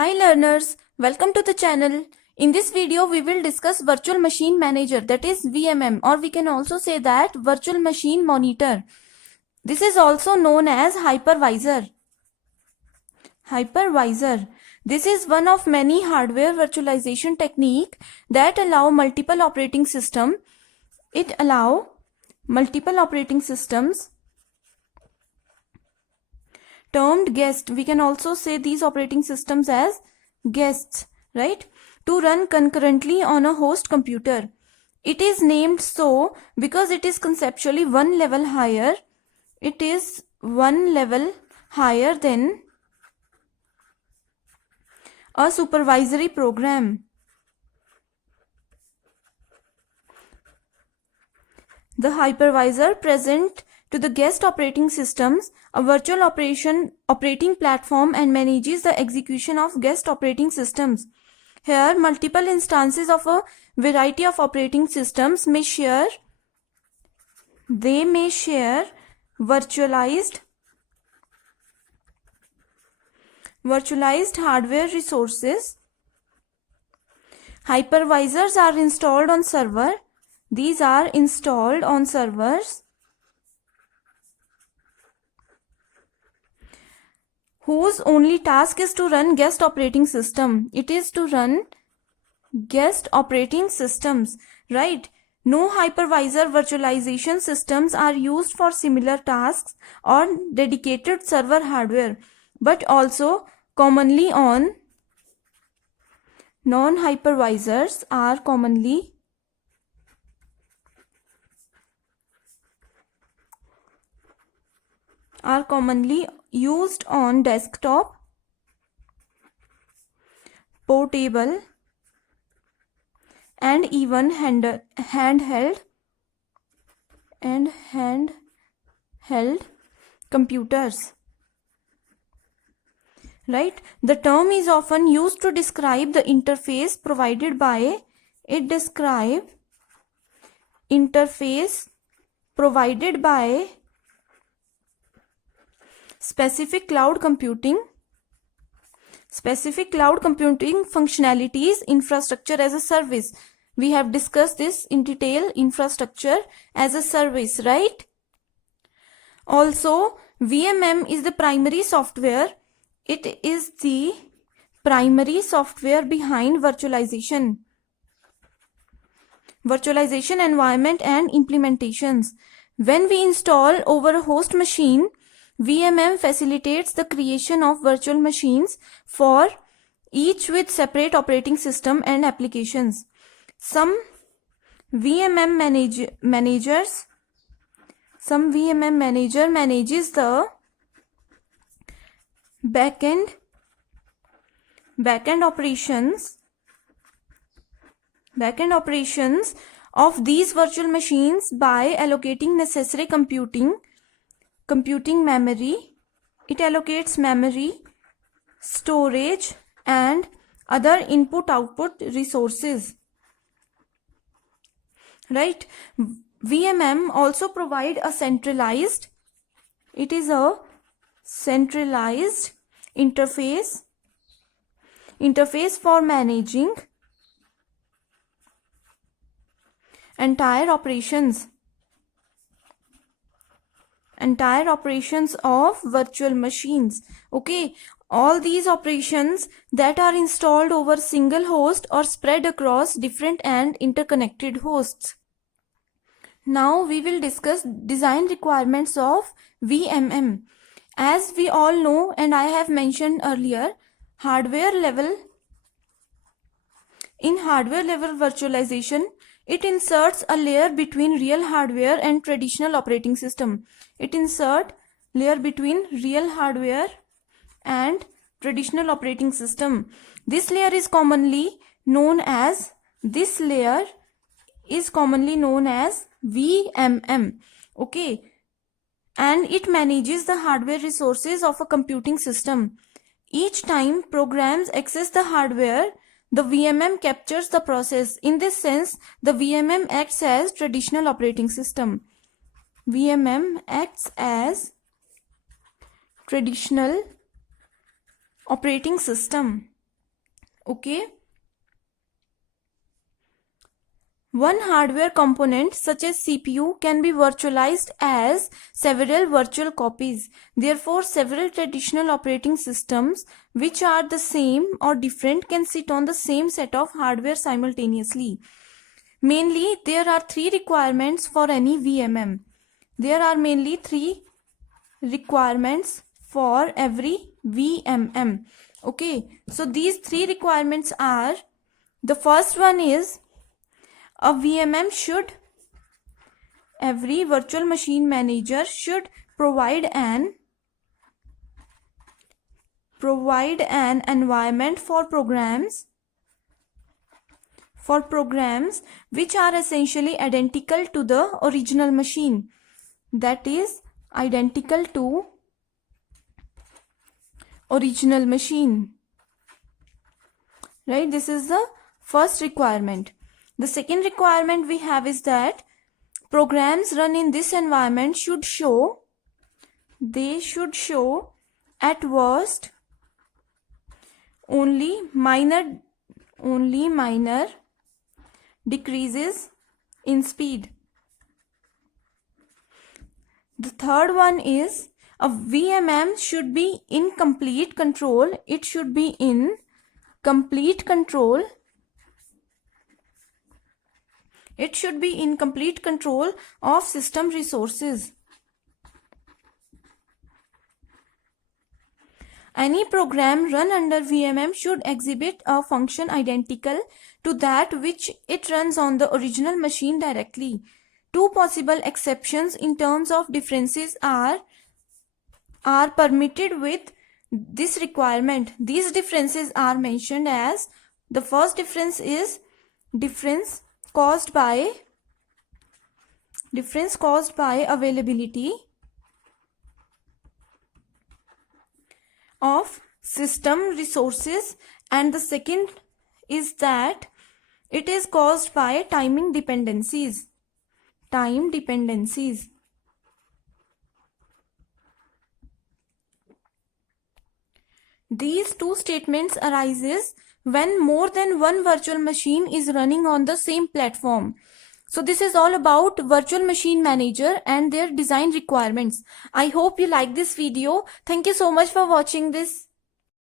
Hi learners, welcome to the channel. In this video, we will discuss Virtual Machine Manager, that is VMM, or we can also say that Virtual Machine Monitor. This is also known as Hypervisor. Hypervisor. This is one of many hardware virtualization technique that allow multiple operating system. It allow multiple operating systems termed guest. We can also say these operating systems as guests, right? To run concurrently on a host computer. It is named so because it is conceptually one level higher. It is one level higher than a supervisory program. The hypervisor present to the guest operating systems a virtual operating platform and manages the execution of guest operating systems. Here, multiple instances of a variety of operating systems may share virtualized hardware resources. Hypervisors are installed on server. These are installed on servers whose only task is to run guest operating system. It is to run guest operating systems, right? No hypervisor virtualization systems are used for similar tasks or dedicated server hardware, but also commonly on non-hypervisors are commonly used on desktop, portable, and even handheld computers. Right? The term is often used to describe the interface provided by specific cloud computing functionalities, infrastructure as a service. We have discussed this in detail, infrastructure as a service, right? Also, VMM is the primary software. It is the primary software behind virtualization environment and implementations. When we install over a host machine, VMM facilitates the creation of virtual machines for each with separate operating system and applications. Some VMM manager manages the backend operations of these virtual machines by allocating necessary computing memory. It allocates memory, storage, and other input-output resources. Right? VMM also provide a centralized interface for managing entire operations of virtual machines. Okay, all these operations that are installed over single host or spread across different and interconnected hosts. Now we will discuss design requirements of VMM. As we all know, and I have mentioned earlier, hardware level virtualization, it inserts a layer between real hardware and traditional operating system. This layer is commonly known as VMM. Okay, and it manages the hardware resources of a computing system. Each time programs access the hardware, the VMM captures the process. In this sense, the VMM acts as traditional operating system. VMM acts as traditional operating system. Okay. One hardware component such as CPU can be virtualized as several virtual copies. Therefore, several traditional operating systems which are the same or different can sit on the same set of hardware simultaneously. Mainly, there are three requirements for any VMM. There are mainly three requirements for every VMM. Okay, so these three requirements are, the first one is a VMM should, every virtual machine manager should provide an environment for programs which are essentially identical to the original machine, that is identical to original machine, right? This is the first requirement. The second requirement we have is that programs run in this environment should show at worst only minor decreases in speed. The third one is a VMM should be in complete control. It should be in complete control. It should be in complete control of system resources. Any program run under VMM should exhibit a function identical to that which it runs on the original machine directly. Two possible exceptions in terms of differences are permitted with this requirement. These differences are mentioned as, the first difference is difference caused by availability of system resources, and the second is that it is caused by time dependencies. These two statements arises when more than one virtual machine is running on the same platform. So this is all about virtual machine manager and their design requirements. I hope you like this video. Thank you so much for watching this.